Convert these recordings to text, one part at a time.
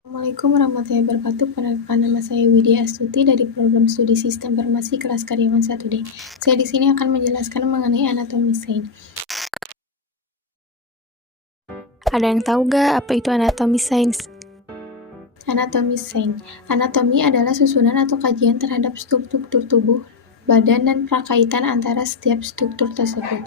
Assalamualaikum warahmatullahi wabarakatuh. Perkenalkan, nama saya Widya Astuti dari program studi Sistem Farmasi kelas karyawan 1D. Saya di sini akan menjelaskan mengenai anatomi sein. Ada yang tahu gak apa itu anatomi sains? Anatomi sein. Anatomi adalah susunan atau kajian terhadap struktur tubuh, badan, dan prakaitan antara setiap struktur tersebut.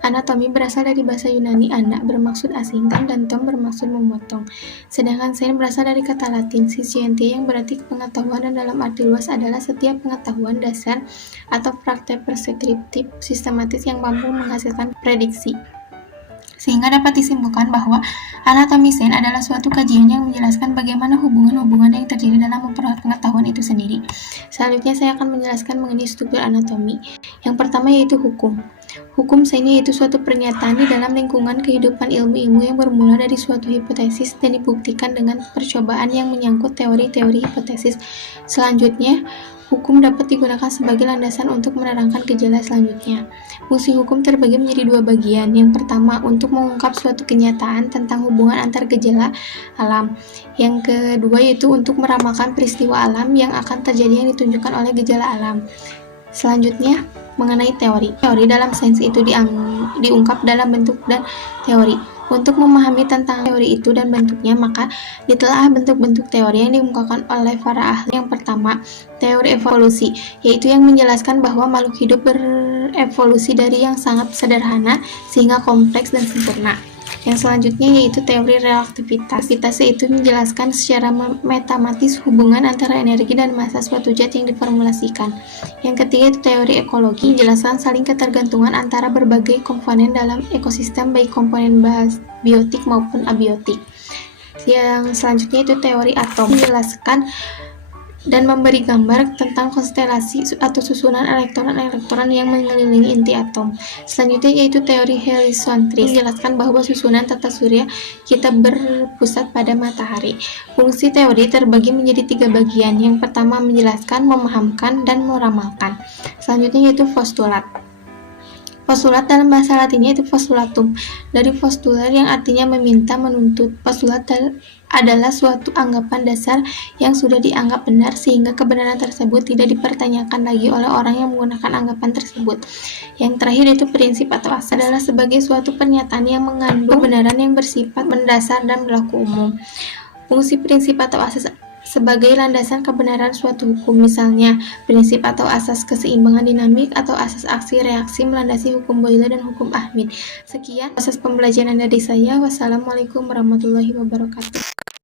Anatomi berasal dari bahasa Yunani ana bermaksud asingkan dan tom bermaksud memotong. Sedangkan sein berasal dari kata Latin scientia yang berarti pengetahuan, dan dalam arti luas adalah setiap pengetahuan dasar atau praktek preskriptif sistematis yang mampu menghasilkan prediksi. Sehingga dapat disimpulkan bahwa anatomi sein adalah suatu kajian yang menjelaskan bagaimana hubungan-hubungan yang terjadi dalam memperoleh pengetahuan itu sendiri. Selanjutnya saya akan menjelaskan mengenai struktur anatomi. Yang pertama yaitu hukum. Hukum sein yaitu suatu pernyataan di dalam lingkungan kehidupan ilmu-ilmu yang bermula dari suatu hipotesis dan dibuktikan dengan percobaan yang menyangkut teori-teori hipotesis. Selanjutnya, hukum dapat digunakan sebagai landasan untuk menerangkan gejala selanjutnya. Fungsi hukum terbagi menjadi dua bagian. Yang pertama, untuk mengungkap suatu kenyataan tentang hubungan antar gejala alam. Yang kedua yaitu untuk meramalkan peristiwa alam yang akan terjadi yang ditunjukkan oleh gejala alam. Selanjutnya, mengenai teori. Teori dalam sains itu diungkap dalam bentuk dan teori. Untuk memahami tentang teori itu dan bentuknya, maka ditelaah bentuk-bentuk teori yang diungkapkan oleh para ahli. Yang pertama, teori evolusi, yaitu yang menjelaskan bahwa makhluk hidup berevolusi dari yang sangat sederhana sehingga kompleks dan sempurna. Yang selanjutnya yaitu teori relativitas. Relativitas yaitu menjelaskan secara matematis hubungan antara energi dan massa suatu zat yang diformulasikan. Yang ketiga itu teori ekologi, menjelaskan saling ketergantungan antara berbagai komponen dalam ekosistem, baik komponen biotik maupun abiotik. Yang selanjutnya itu teori atom, menjelaskan dan memberi gambar tentang konstelasi atau susunan elektron-elektron yang mengelilingi inti atom. Selanjutnya yaitu teori heliocentris, menjelaskan bahwa susunan tata surya kita berpusat pada matahari. Fungsi teori terbagi menjadi tiga bagian. Yang pertama menjelaskan, memahamkan, dan meramalkan. Selanjutnya yaitu postulat. Postulat dalam bahasa Latinnya itu postulatum, dari postular yang artinya meminta, menuntut. Postulat adalah suatu anggapan dasar yang sudah dianggap benar sehingga kebenaran tersebut tidak dipertanyakan lagi oleh orang yang menggunakan anggapan tersebut. Yang terakhir itu prinsip atau asas, adalah sebagai suatu pernyataan yang mengandung kebenaran yang bersifat mendasar dan berlaku umum. Fungsi prinsip atau asas sebagai landasan kebenaran suatu hukum, misalnya prinsip atau asas keseimbangan dinamik atau asas aksi reaksi melandasi hukum Boyle dan hukum Ahmed. Sekian proses pembelajaran dari saya. Wassalamualaikum warahmatullahi wabarakatuh.